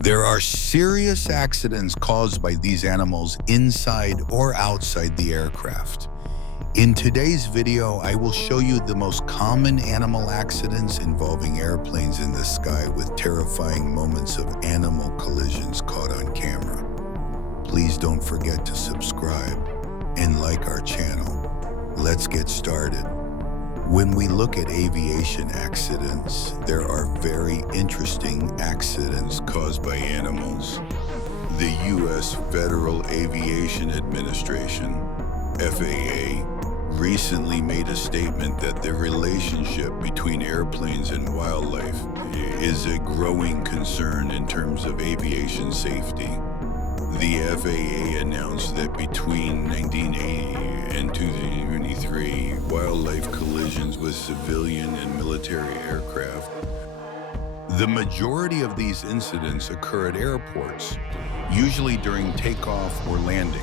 There are serious accidents caused by these animals inside or outside the aircraft. In today's video, I will show you the most common animal accidents involving airplanes in the sky with terrifying moments of animal collisions caught on camera. Please don't forget to subscribe and like our channel. Let's get started. When we look at aviation accidents, there are very interesting accidents caused by animals. The U.S. Federal Aviation Administration, FAA, recently made a statement that the relationship between airplanes and wildlife is a growing concern in terms of aviation safety. The FAA announced that between 1980 and 2023, wildlife collisions with civilian and military aircraft. The majority of these incidents occur at airports, usually during takeoff or landing.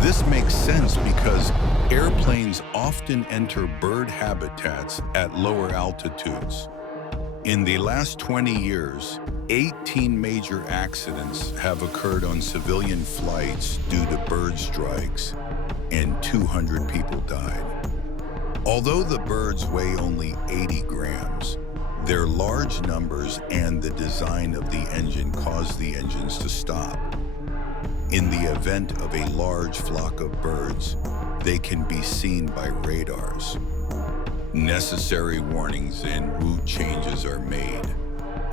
This makes sense because airplanes often enter bird habitats at lower altitudes. In the last 20 years, 18 major accidents have occurred on civilian flights due to bird strikes, and 200 people died. Although the birds weigh only 80 grams, their large numbers and the design of the engine cause the engines to stop. In the event of a large flock of birds, they can be seen by radars. Necessary warnings and route changes are made.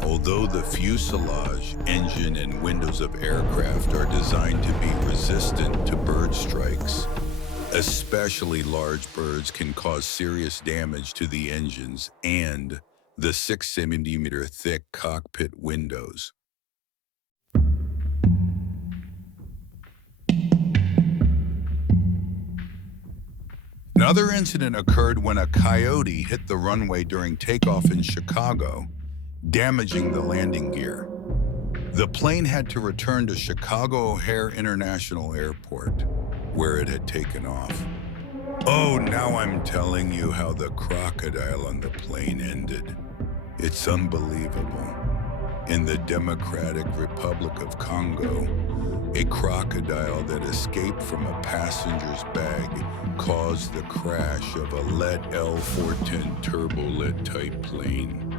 Although the fuselage, engine, and windows of aircraft are designed to be resistant to bird strikes, especially large birds can cause serious damage to the engines and the 6 centimeter thick cockpit windows. Another incident occurred when a coyote hit the runway during takeoff in Chicago, damaging the landing gear. The plane had to return to Chicago O'Hare International Airport, where it had taken off. Oh, now I'm telling you how the crocodile on the plane ended. It's unbelievable. In the Democratic Republic of Congo, a crocodile that escaped from a passenger's bag caused the crash of a LET L410 turbojet type plane.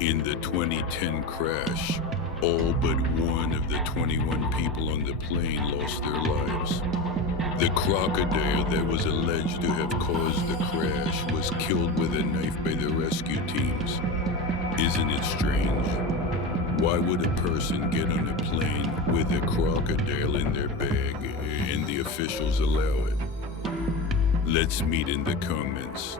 In the 2010 crash, all but one of the 21 people on the plane lost their lives. The crocodile that was alleged to have caused the crash was killed with a knife by the rescue teams. Isn't it strange? Why would a person get on a plane with a crocodile in their bag and the officials allow it? Let's meet in the comments.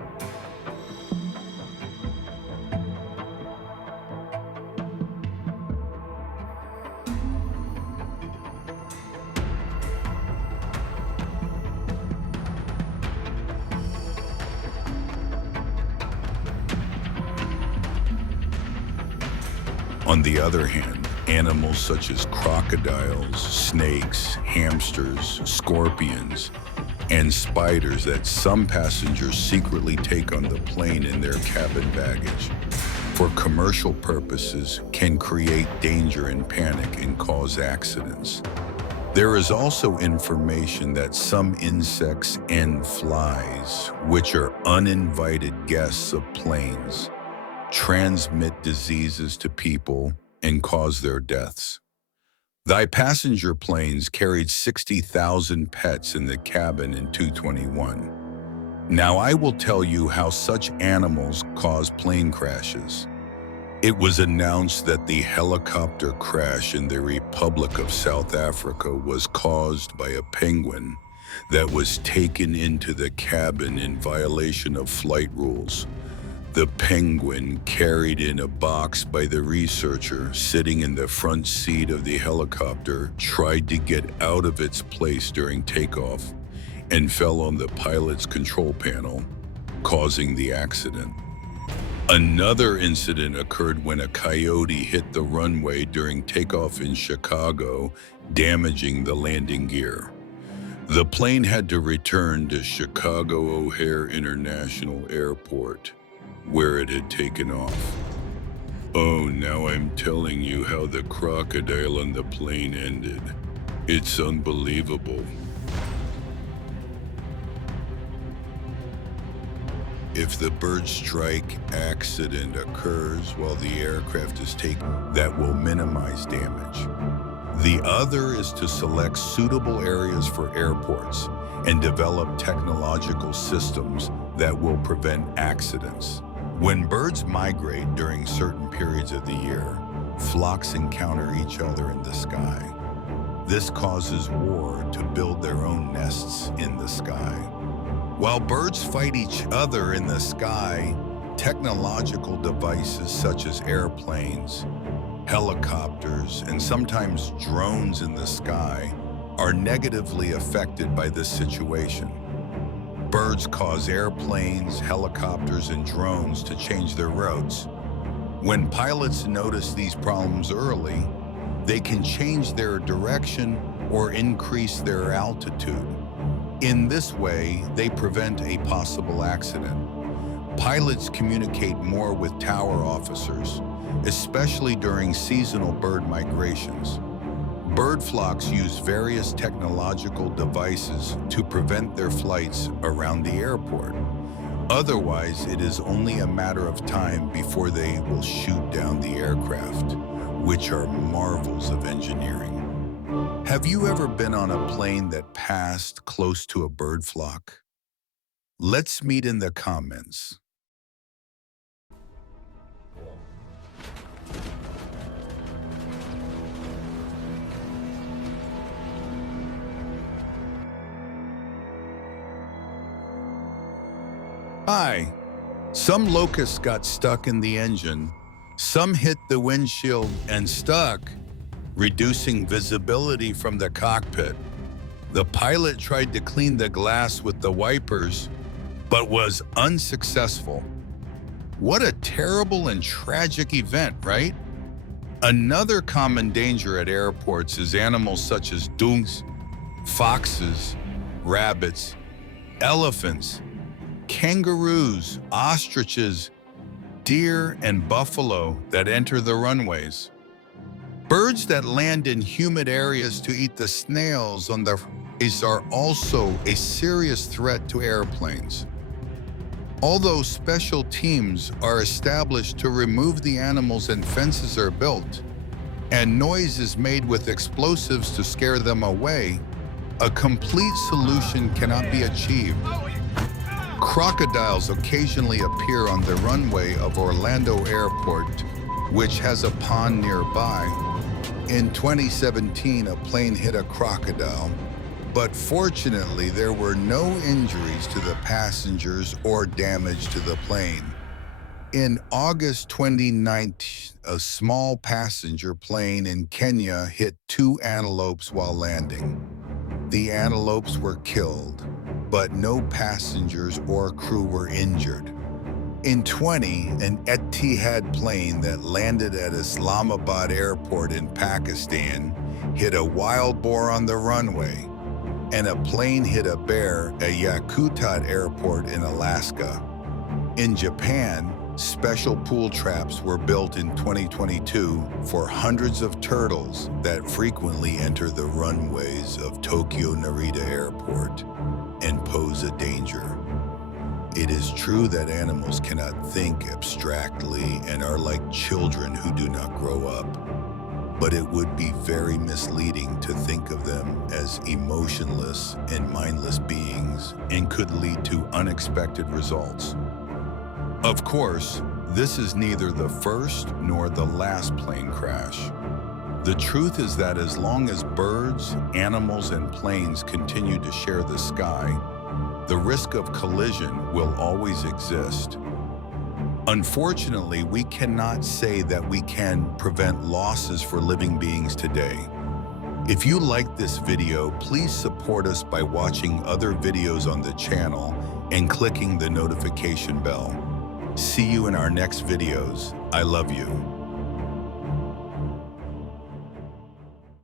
On the other hand, animals such as crocodiles, snakes, hamsters, scorpions, and spiders that some passengers secretly take on the plane in their cabin baggage for commercial purposes can create danger and panic and cause accidents. There is also information that some insects and flies, which are uninvited guests of planes, transmit diseases to people and cause their deaths. Thy passenger planes carried 60,000 pets in the cabin in 2021. Now I will tell you how such animals cause plane crashes. It was announced that the helicopter crash in the Republic of South Africa was caused by a penguin that was taken into the cabin in violation of flight rules. The penguin, carried in a box by the researcher sitting in the front seat of the helicopter, tried to get out of its place during takeoff and fell on the pilot's control panel, causing the accident. Another incident occurred when a coyote hit the runway during takeoff in Chicago, damaging the landing gear. The plane had to return to Chicago O'Hare International Airport, where it had taken off. Oh, now I'm telling you how the crocodile on the plane ended. It's unbelievable. If the bird strike accident occurs while the aircraft is taken, that will minimize damage. The other is to select suitable areas for airports and develop technological systems that will prevent accidents. When birds migrate during certain periods of the year, flocks encounter each other in the sky. This causes war to build their own nests in the sky. While birds fight each other in the sky, technological devices such as airplanes, helicopters, and sometimes drones in the sky are negatively affected by this situation. Birds cause airplanes, helicopters, and drones to change their routes. When pilots notice these problems early, they can change their direction or increase their altitude. In this way, they prevent a possible accident. Pilots communicate more with tower officers, especially during seasonal bird migrations. Bird flocks use various technological devices to prevent their flights around the airport. Otherwise, it is only a matter of time before they will shoot down the aircraft, which are marvels of engineering. Have you ever been on a plane that passed close to a bird flock? Let's meet in the comments. Hi. Some locusts got stuck in the engine. Some hit the windshield and stuck, reducing visibility from the cockpit. The pilot tried to clean the glass with the wipers, but was unsuccessful. What a terrible and tragic event, right? Another common danger at airports is animals such as dogs, foxes, rabbits, elephants, kangaroos, ostriches, deer, and buffalo that enter the runways. Birds that land in humid areas to eat the snails on the runways are also a serious threat to airplanes. Although special teams are established to remove the animals and fences are built, and noise is made with explosives to scare them away, a complete solution cannot be achieved. Crocodiles occasionally appear on the runway of Orlando Airport, which has a pond nearby. In 2017, a plane hit a crocodile, but fortunately there were no injuries to the passengers or damage to the plane. In August 2019, a small passenger plane in Kenya hit two antelopes while landing. The antelopes were killed, but no passengers or crew were injured. In 2020, an Etihad plane that landed at Islamabad Airport in Pakistan hit a wild boar on the runway, and a plane hit a bear at Yakutat Airport in Alaska. In Japan, special pool traps were built in 2022 for hundreds of turtles that frequently enter the runways of Tokyo Narita Airport and pose a danger. It is true that animals cannot think abstractly and are like children who do not grow up, but it would be very misleading to think of them as emotionless and mindless beings and could lead to unexpected results. Of course, this is neither the first nor the last plane crash. The truth is that as long as birds, animals, and planes continue to share the sky, the risk of collision will always exist. Unfortunately, we cannot say that we can prevent losses for living beings today. If you liked this video, please support us by watching other videos on the channel and clicking the notification bell. See you in our next videos. I love you.